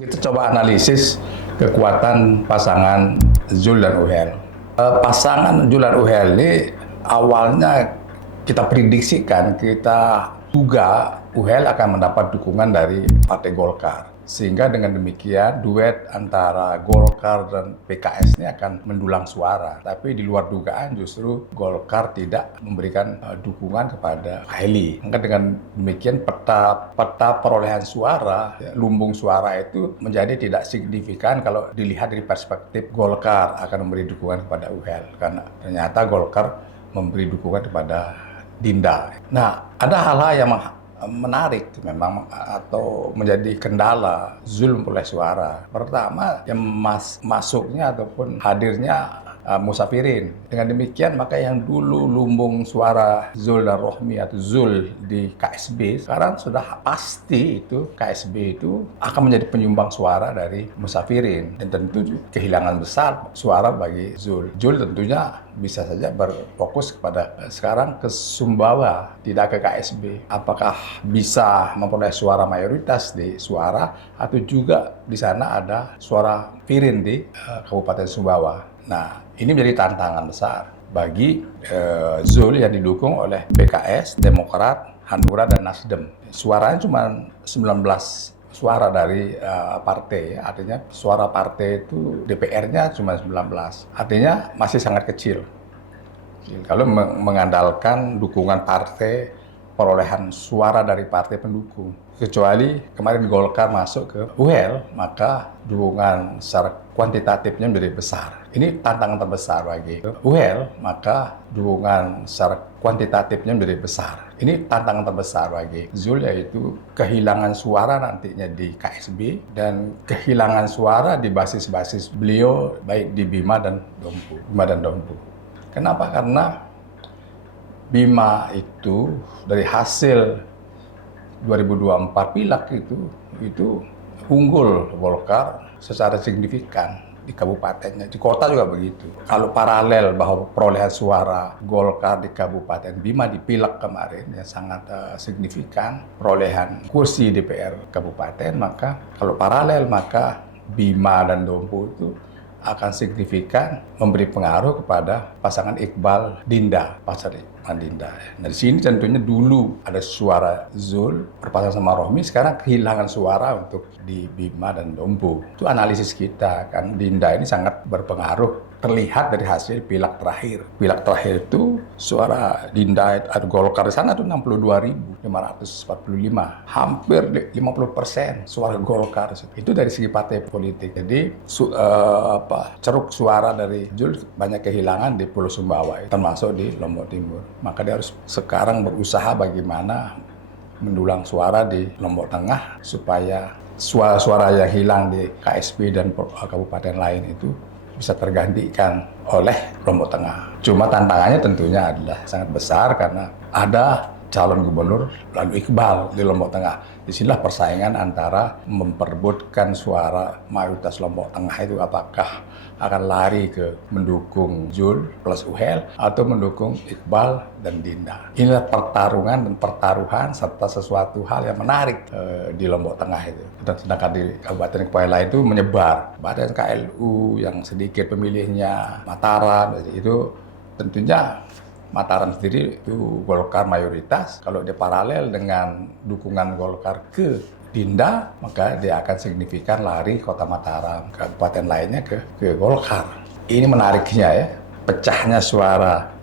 Kita coba analisis kekuatan pasangan Zul dan Uhel. Pasangan Zul dan Uhel ini awalnya kita prediksikan, kita duga Uhel akan mendapat dukungan dari Partai Golkar. Sehingga dengan demikian duet antara Golkar dan PKS ini akan mendulang suara. Tapi di luar dugaan justru Golkar tidak memberikan dukungan kepada Heli. Maka dengan demikian peta perolehan suara, lumbung suara itu menjadi tidak signifikan kalau dilihat dari perspektif Golkar akan memberi dukungan kepada Uhel. Karena ternyata Golkar memberi dukungan kepada Dinda. Nah, ada hal-hal yang menarik memang atau menjadi kendala Zul memperoleh suara. Pertama, yang masuknya ataupun hadirnya Musafirin. Dengan demikian maka yang dulu lumbung suara Zul dan Rohmi atau Zul di KSB sekarang sudah pasti itu KSB itu akan menjadi penyumbang suara dari Musafirin, dan tentu kehilangan besar suara bagi Zul. Zul tentunya bisa saja berfokus kepada sekarang ke Sumbawa, tidak ke KSB. Apakah bisa memperoleh suara mayoritas di suara atau juga di sana ada suara Firin di Kabupaten Sumbawa. Nah, ini menjadi tantangan besar bagi Zul yang didukung oleh PKS, Demokrat, Hanura, dan Nasdem. Suaranya cuma 19 suara dari partai, artinya suara partai itu DPR-nya cuma 19, artinya masih sangat kecil. Kalau mengandalkan dukungan partai, perolehan suara dari partai pendukung. Kecuali kemarin Golkar masuk ke Uhel, maka dukungan secara kuantitatifnya menjadi besar. Ini tantangan terbesar bagi Uhel, maka dukungan secara kuantitatifnya menjadi besar. Ini tantangan terbesar bagi Zul, yaitu kehilangan suara nantinya di KSB dan kehilangan suara di basis-basis beliau baik di Bima dan Dompu. Kenapa? Karena Bima itu dari hasil 2024 pilek itu unggul Golkar secara signifikan di kabupatennya, di kota juga begitu. Kalau paralel bahwa perolehan suara Golkar di Kabupaten Bima di pilek kemarin yang sangat signifikan, perolehan kursi DPR kabupaten, maka kalau paralel maka Bima dan Dompu itu akan signifikan memberi pengaruh kepada pasangan Iqbal Dinda, pasangan Dinda. Nah, di sini tentunya dulu ada suara Zul berpasangan sama Rohmi, sekarang kehilangan suara untuk di Bima dan Dompu. Itu analisis kita, kan Dinda ini sangat berpengaruh. Terlihat dari hasil pilek terakhir. Pilek terakhir itu suara Dinda atau Golkar di sana itu 62.545, hampir 50% suara Golkar. Itu dari segi partai politik. Jadi ceruk suara dari Zul banyak kehilangan di Pulau Sumbawa, termasuk di Lombok Timur. Maka dia harus sekarang berusaha bagaimana mendulang suara di Lombok Tengah supaya suara-suara yang hilang di KSB dan kabupaten lain itu bisa tergantikan oleh Lombok Tengah. Cuma tantangannya tentunya adalah sangat besar karena ada calon gubernur lalu Iqbal di Lombok Tengah. Disinilah persaingan antara memperebutkan suara mayoritas Lombok Tengah itu, apakah akan lari ke mendukung Zul plus Uhel atau mendukung Iqbal dan Dinda. Inilah pertarungan dan pertaruhan serta sesuatu hal yang menarik di Lombok Tengah itu. Dan sedangkan di kabupaten lain itu menyebar. Badan KLU yang sedikit pemilihnya, Mataram itu tentunya Mataram sendiri itu Golkar mayoritas. Kalau dia paralel dengan dukungan Golkar ke Dinda, maka dia akan signifikan lari kota Mataram, kabupaten lainnya ke Golkar. Ini menariknya ya, pecahnya suara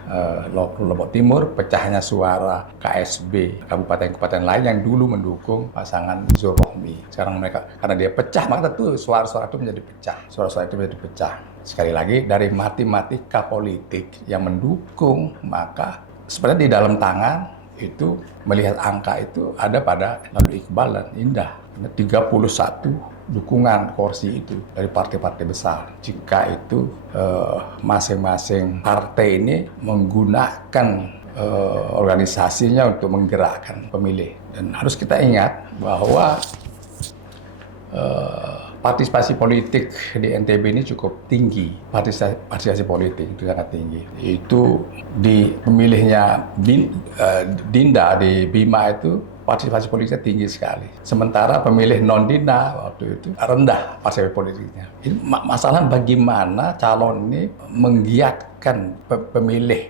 Lombok Timur, pecahnya suara KSB, kabupaten-kabupaten lain yang dulu mendukung pasangan Zul Rohmi. Sekarang mereka, karena dia pecah, maka tentu suara-suara itu menjadi pecah. Suara-suara itu menjadi pecah. Sekali lagi, dari matematika politik yang mendukung, maka sebenarnya di dalam tangan itu melihat angka itu ada pada lalu Iqbal dan Indah. 31 dukungan kursi itu dari partai-partai besar. Jika itu masing-masing partai ini menggunakan organisasinya untuk menggerakkan pemilih. Dan harus kita ingat bahwa partisipasi politik di NTB ini cukup tinggi. Partisipasi politik itu sangat tinggi. Itu di pemilihnya Dinda di Bima itu partisipasi politiknya tinggi sekali. Sementara pemilih non-Dina waktu itu rendah partisipasi politiknya. Ini masalah bagaimana calon ini menggiatkan pemilih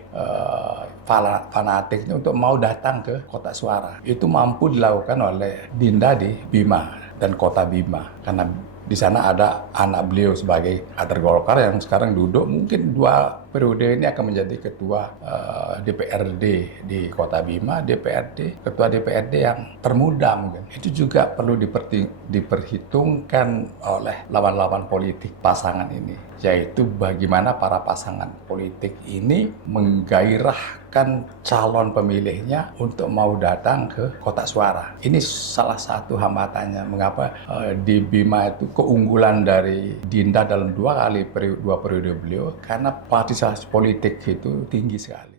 fanatiknya untuk mau datang ke kotak suara. Itu mampu dilakukan oleh Dinda di Bima dan kota Bima. Karena di sana ada anak beliau sebagai kader Golkar yang sekarang duduk mungkin 2 periode ini akan menjadi ketua DPRD di Kota Bima, ketua DPRD yang termuda mungkin. Itu juga perlu diperhitungkan oleh lawan-lawan politik pasangan ini, yaitu bagaimana para pasangan politik ini menggairahkan calon pemilihnya untuk mau datang ke kotak suara. Ini salah satu hambatannya mengapa di Bima itu keunggulan dari Dinda dalam 2 periode beliau, karena partisipasi politik itu tinggi sekali.